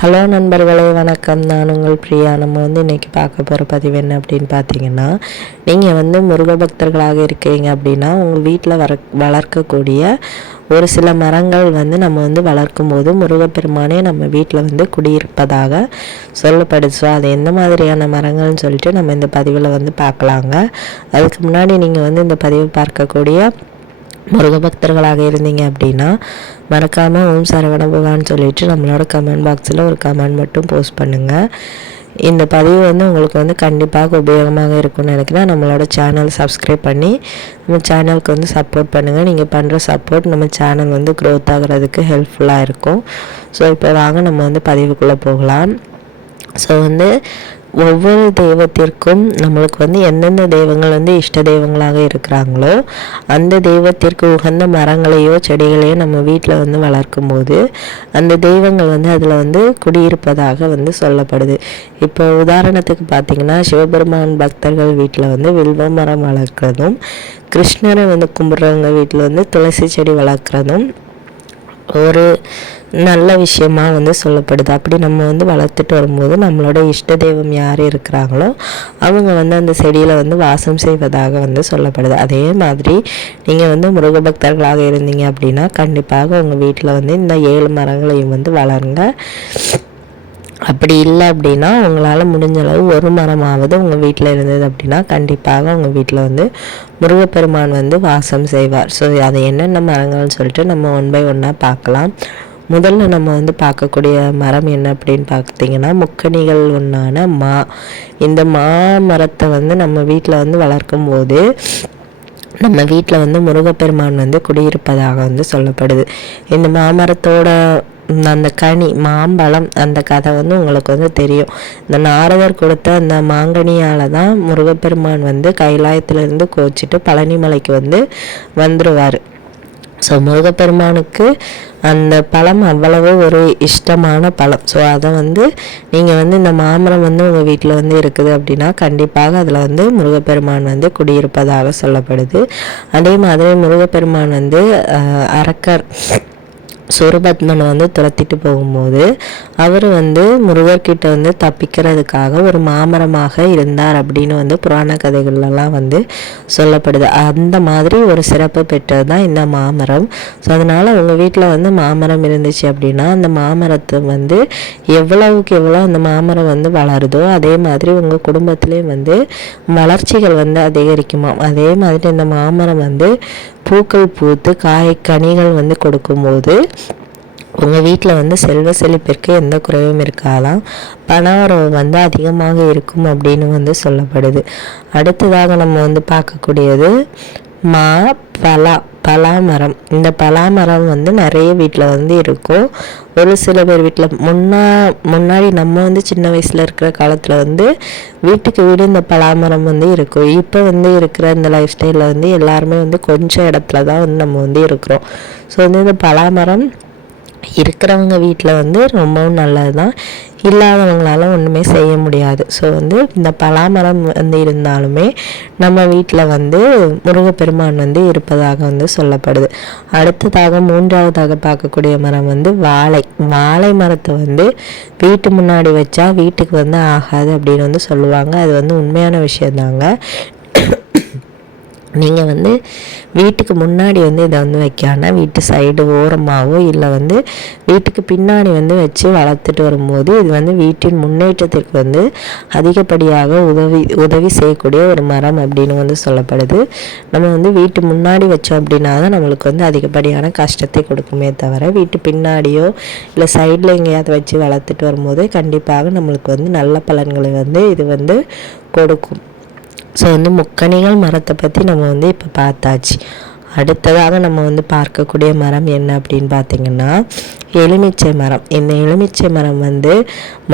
Hello நண்பர்களே, வணக்கம். நான் உங்கள் பிரியா. நம்ம இன்றைக்கி பார்க்க போகிற பதிவு என்ன அப்படின்னு பார்த்தீங்கன்னா, நீங்கள் முருக பக்தர்களாக இருக்கிறீங்க அப்படின்னா உங்கள் வீட்டில் வளர்க்கக்கூடிய ஒரு சில மரங்கள் நம்ம வளர்க்கும் போது முருகப்பெருமானே நம்ம வீட்டில் குடியிருப்பதாக சொல்லப்படுது. ஸோ அது எந்த மாதிரியான மரங்கள்னு சொல்லிட்டு நம்ம இந்த பதிவில் பார்க்கலாங்க. அதுக்கு முன்னாடி நீங்கள் இந்த பதிவை பார்க்கக்கூடிய முருக பக்தர்களாக இருந்தீங்க அப்படின்னா மறக்காமல் ஓம் சரவண பவான்னு சொல்லிட்டு நம்மளோட கமெண்ட் பாக்ஸில் ஒரு கமெண்ட் மட்டும் போஸ்ட் பண்ணுங்கள். இந்த பதிவு உங்களுக்கு கண்டிப்பாக உபயோகமாக இருக்கும்னு நினைக்கிறேன். நம்மளோட சேனல் சப்ஸ்கிரைப் பண்ணி நம்ம சேனலுக்கு சப்போர்ட் பண்ணுங்கள். நீங்கள் பண்ணுற சப்போர்ட் நம்ம சேனல் க்ரோத் ஆகிறதுக்கு ஹெல்ப்ஃபுல்லாக இருக்கும். ஸோ இப்போ வாங்க நம்ம பதிவுக்குள்ளே போகலாம். ஸோ ஒவ்வொரு தெய்வத்திற்கும் நம்மளுக்கு எந்தெந்த தெய்வங்கள் இஷ்ட தெய்வங்களாக இருக்கிறாங்களோ அந்த தெய்வத்திற்கு உகந்த மரங்களையோ செடிகளையோ நம்ம வீட்டில் வளர்க்கும் போது அந்த தெய்வங்கள் அதில் குடியிருப்பதாக சொல்லப்படுது. இப்போ உதாரணத்துக்கு பார்த்திங்கன்னா, சிவபெருமான் பக்தர்கள் வீட்டில் வில்வ மரம் வளர்க்குறதும், கிருஷ்ணரை கும்பிட்றவங்க வீட்டில் துளசி செடி வளர்க்குறதும் ஒரு நல்ல விஷயமாக சொல்லப்படுது. அப்படி நம்ம வளர்த்துட்டு வரும்போது நம்மளோட இஷ்ட தெய்வம் யார் இருக்கிறாங்களோ அவங்க அந்த செடியில் வாசம் செய்வதாக சொல்லப்படுது. அதே மாதிரி நீங்கள் முருக பக்தர்களாக இருந்தீங்க அப்படின்னா கண்டிப்பாக உங்கள் வீட்டில் இந்த 7 மரங்களையும் வளருங்க. அப்படி இல்லை அப்படின்னா உங்களால் முடிஞ்ச அளவு ஒரு மரமாவது உங்கள் வீட்டில் இருந்தது அப்படின்னா கண்டிப்பாக உங்கள் வீட்டில் முருகப்பெருமான் வாசம் செய்வார். ஸோ அது என்னென்ன மரங்கள்னு சொல்லிட்டு நம்ம 1 by 1 பார்க்கலாம். முதல்ல நம்ம பார்க்கக்கூடிய மரம் என்ன அப்படின்னு பார்த்தீங்கன்னா, முக்கணிகள் ஒன்றான இந்த மரத்தை நம்ம வீட்டில் வளர்க்கும் போது நம்ம வீட்டில் முருகப்பெருமான் குடியிருப்பதாக சொல்லப்படுது. இந்த மாமரத்தோட அந்த கனி மாம்பழம் அந்த கதை உங்களுக்கு தெரியும். இந்த நாரதர் கொடுத்த அந்த மாங்கனியால் தான் முருகப்பெருமான் கைலாயத்திலேருந்து கோச்சிட்டு பழனிமலைக்கு வந்துடுவார். ஸோ முருகப்பெருமானுக்கு அந்த பழம் அவ்வளவு ஒரு இஷ்டமான பழம். ஸோ அதை நீங்கள் இந்த மாமரம் உங்கள் வீட்டில் இருக்குது அப்படின்னா கண்டிப்பாக அதில் முருகப்பெருமான் குடியிருப்பதாக சொல்லப்படுது. அதே மாதிரி முருகப்பெருமான் அரக்கர் சூரபத்மனை துரத்திட்டு போகும்போது அவர் முருகர்கிட்ட தப்பிக்கிறதுக்காக ஒரு மாமரமாக இருந்தார் அப்படின்னு புராண கதைகள்லாம் சொல்லப்படுது. அந்த மாதிரி ஒரு சிறப்பு பெற்றது தான் இந்த மாமரம். ஸோ அதனால் உங்கள் வீட்டில் மாமரம் இருந்துச்சு அப்படின்னா அந்த மாமரத்தை எவ்வளவுக்கு எவ்வளோ அந்த மாமரம் வளருதோ அதே மாதிரி உங்கள் குடும்பத்துலேயும் வளர்ச்சிகள் அதிகரிக்குமா. அதே மாதிரி இந்த மாமரம் பூக்கள் பூத்து கனிகள் கொடுக்கும்போது உங்கள் வீட்டில் செல்வ செழிப்பிற்கு எந்த குறைவும் இருக்காதான், பணவரவு அதிகமாக இருக்கும் அப்படின்னு சொல்லப்படுது. அடுத்ததாக நம்ம பார்க்கக்கூடியது பலாமரம். இந்த பலாமரம் நிறைய வீட்டில் இருக்கும். ஒரு சில பேர் வீட்டில் முன்னாடி நம்ம சின்ன வயசில் இருக்கிற காலத்தில் வீட்டுக்கு வீடு இந்த பலாமரம் இருக்கும். இப்போ இருக்கிற இந்த லைஃப் ஸ்டைலில் எல்லாருமே கொஞ்சம் இடத்துல தான் நம்ம இருக்கிறோம். ஸோ இந்த பலாமரம் இருக்கிறவங்க வீட்டில் ரொம்பவும் நல்லது தான், இல்லாதவங்களால ஒன்றுமே செய்ய முடியாது. ஸோ இந்த பலாமரம் இருந்தாலுமே நம்ம வீட்டில் முருகப்பெருமான் இருப்பதாக சொல்லப்படுது. அடுத்ததாக 3ஆவதாக பார்க்கக்கூடிய மரம் வாழை மரத்தை வீட்டு முன்னாடி வச்சா வீட்டுக்கு ஆகாது அப்படின்னு சொல்லுவாங்க. அது உண்மையான விஷயந்தாங்க. நீங்கள் வீட்டுக்கு முன்னாடி இதை வைக்காம வீட்டு சைடு ஓரமாகவோ இல்லை வீட்டுக்கு பின்னாடி வச்சு வளர்த்துட்டு வரும்போது இது வீட்டின் முன்னேற்றத்திற்கு அதிகப்படியாக உதவி செய்யக்கூடிய ஒரு மரம் அப்படின்னு சொல்லப்படுது. நம்ம வீட்டு முன்னாடி வச்சோம் அப்படின்னா தான் நம்மளுக்கு அதிகப்படியான கஷ்டத்தை கொடுக்குமே தவிர வீட்டு பின்னாடியோ இல்லை சைடில் எங்கேயாவது வச்சு வளர்த்துட்டு வரும்போது கண்டிப்பாக நம்மளுக்கு நல்ல பலன்களை இது கொடுக்கும். ஸோ முக்கணிகள் மரத்தை பற்றி நம்ம இப்போ பார்த்தாச்சு. அடுத்ததாக நம்ம பார்க்கக்கூடிய மரம் என்ன அப்படின்னு பார்த்திங்கன்னா, எலுமிச்சை மரம். இந்த எலுமிச்சை மரம்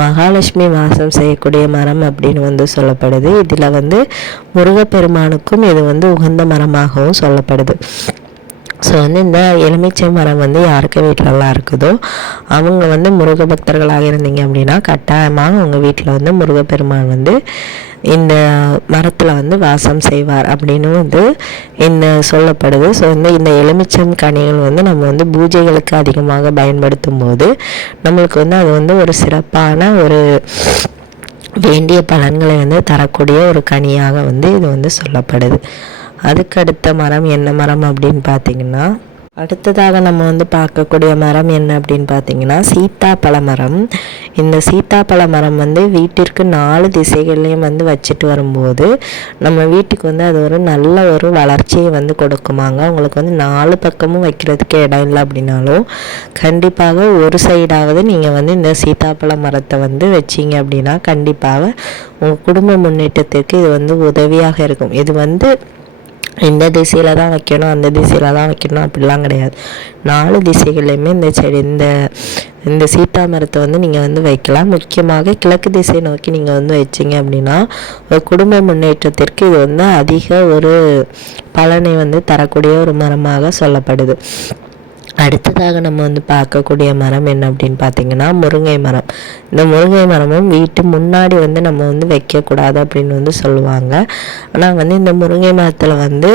மகாலட்சுமி வாசம் செய்யக்கூடிய மரம் அப்படின்னு சொல்லப்படுது. இதில் முருகப்பெருமானுக்கும் இது உகந்த மரமாகவும் சொல்லப்படுது. ஸோ வந்து இந்த எலுமிச்சை மரம் வந்து யாருக்கு வீட்டிலலாம் இருக்குதோ அவங்க வந்து முருக பக்தர்களாக இருந்தீங்க அப்படின்னா கட்டாயமாக உங்கள் வீட்டில் வந்து முருகப்பெருமான் வந்து இந்த மரத்தில் வந்து வாசம் செய்வார் அப்படின்னு வந்து இந்த சொல்லப்படுது. ஸோ வந்து இந்த எலுமிச்சம் கனிகள் வந்து நம்ம வந்து பூஜைகளுக்கு அதிகமாக பயன்படுத்தும் போது நம்மளுக்கு வந்து அது வந்து ஒரு சிறப்பான ஒரு வேண்டிய பலன்களை வந்து தரக்கூடிய ஒரு கனியாக வந்து இது வந்து சொல்லப்படுது. அதுக்கு அடுத்த மரம் என்ன மரம் அப்படின்னு பார்த்தீங்கன்னா, அடுத்ததாக நம்ம வந்து பார்க்கக்கூடிய மரம் என்ன அப்படின்னு பார்த்தீங்கன்னா சீத்தாப்பழ மரம். இந்த சீத்தாப்பழ மரம் வந்து வீட்டிற்கு 4 திசைகள்லையும் வந்து வச்சுட்டு வரும்போது நம்ம வீட்டுக்கு வந்து அது ஒரு நல்ல ஒரு வளர்ச்சியை வந்து கொடுக்குமாங்க. உங்களுக்கு வந்து 4 பக்கமும் வைக்கிறதுக்கு இடம் இல்லை அப்படின்னாலும் கண்டிப்பாக ஒரு சைடாவது நீங்கள் வந்து இந்த சீத்தாப்பழ மரத்தை வந்து வச்சிங்க அப்படின்னா கண்டிப்பாக உங்கள் குடும்ப முன்னேற்றத்திற்கு இது வந்து உதவியாக இருக்கும். இது வந்து இந்த திசையில் தான் வைக்கணும் அந்த திசையில் தான் வைக்கணும் அப்படிலாம் கிடையாது. 4 திசைகள்லையுமே இந்த செடி இந்த சீத்தா மரத்தை வந்து நீங்கள் வந்து வைக்கலாம். முக்கியமாக கிழக்கு திசை நோக்கி நீங்கள் வந்து வச்சிங்க அப்படின்னா ஒரு குடும்ப முன்னேற்றத்திற்கு இது வந்து அதிக ஒரு பலனை வந்து தரக்கூடிய ஒரு மரமாக சொல்லப்படுது. அடுத்ததாக நம்ம வந்து பார்க்கக்கூடிய மரம் என்ன அப்படின்னு பார்த்தீங்கன்னா முருங்கை மரம். இந்த முருங்கை மரமும் வீட்டு முன்னாடி வந்து நம்ம வந்து வைக்கக்கூடாது அப்படின்னு வந்து சொல்லுவாங்க. ஆனால் வந்து இந்த முருங்கை மரத்தில் வந்து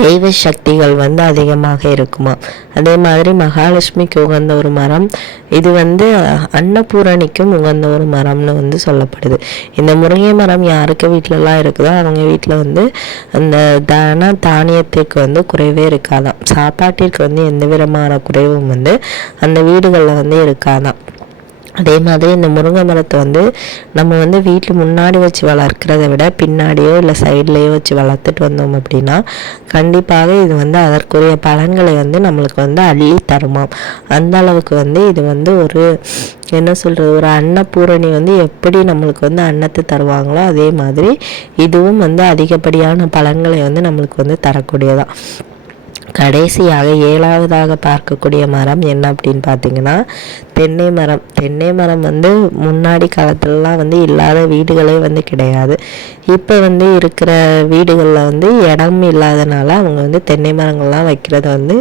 தெய்வ சக்திகள் வந்து அதிகமாக இருக்குமா. அதே மாதிரி மகாலட்சுமிக்கு உகந்த ஒரு மரம். இது வந்து அன்னபூரணிக்கும் உகந்த ஒரு மரம்னு வந்து சொல்லப்படுது. இந்த முருங்கை மரம் யாருக்கு வீட்டிலலாம் இருக்குதோ அவங்க வீட்டில் வந்து அந்த தானியத்திற்கு வந்து குறைவே இருக்காதான். சாப்பாட்டிற்கு வந்து எந்த விதமான குறைவும் வந்து அந்த வீடுகளில் வந்து இருக்காதான். அதே மாதிரி இந்த முருங்கை மரத்தை வந்து நம்ம வந்து வீட்டில் முன்னாடி வச்சு வளர்க்கிறத விட பின்னாடியோ இல்லை சைட்லேயோ வச்சு வளர்த்துட்டு வந்தோம் அப்படின்னா கண்டிப்பாக இது வந்து அதற்குரிய பலன்களை வந்து நம்மளுக்கு வந்து அள்ளி தருமாம். அந்த அளவுக்கு வந்து இது வந்து ஒரு என்ன சொல்கிறது, ஒரு அன்னபூரணி வந்து எப்படி நம்மளுக்கு வந்து அன்னத்தை தருவாங்களோ அதே மாதிரி இதுவும் வந்து அதிகப்படியான பலன்களை வந்து நம்மளுக்கு வந்து தரக்கூடியதான். கடைசியாக 7வதாக பார்க்கக்கூடிய மரம் என்ன அப்படின்னு பார்த்தீங்கன்னா தென்னை மரம். தென்னை மரம் வந்து முன்னாடி காலத்துலலாம் வந்து இல்லாத வீடுகளே வந்து கிடையாது. இப்போ வந்து இருக்கிற வீடுகளில் வந்து இடம் இல்லாதனால அவங்க வந்து தென்னை மரங்கள்லாம் வைக்கிறத வந்து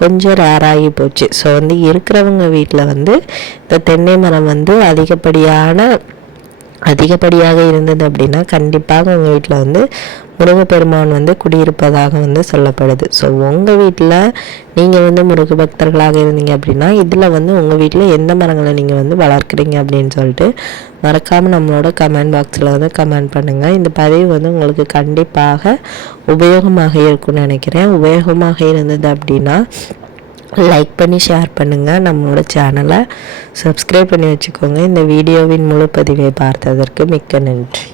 கொஞ்சம் ரேராகி போச்சு. ஸோ வந்து இருக்கிறவங்க வீட்டில் வந்து இந்த தென்னை மரம் வந்து அதிகப்படியாக இருந்தது அப்படின்னா கண்டிப்பாக உங்கள் வீட்டில் வந்து முருகப்பெருமான் வந்து குடியிருப்பதாக வந்து சொல்லப்படுது. ஸோ உங்கள் வீட்டில் நீங்கள் வந்து முருக பக்தர்களாக இருந்தீங்க அப்படின்னா இதில் வந்து உங்கள் வீட்டில் எந்த மரங்களை நீங்கள் வந்து வளர்க்குறீங்க அப்படின்னு சொல்லிட்டு மறக்காமல் நம்மளோட கமெண்ட் பாக்ஸில் வந்து கமெண்ட் பண்ணுங்கள். இந்த பதிவு வந்து உங்களுக்கு கண்டிப்பாக உபயோகமாக இருக்கும்னு நினைக்கிறேன். உபயோகமாக இருந்தது அப்படின்னா லைக் பண்ணி ஷேர் பண்ணுங்கள். நம்மளோட சேனலை சப்ஸ்கிரைப் பண்ணி வச்சுக்கோங்க. இந்த வீடியோவின் முழு பதிவை பார்த்ததற்கு மிக்க நன்றி.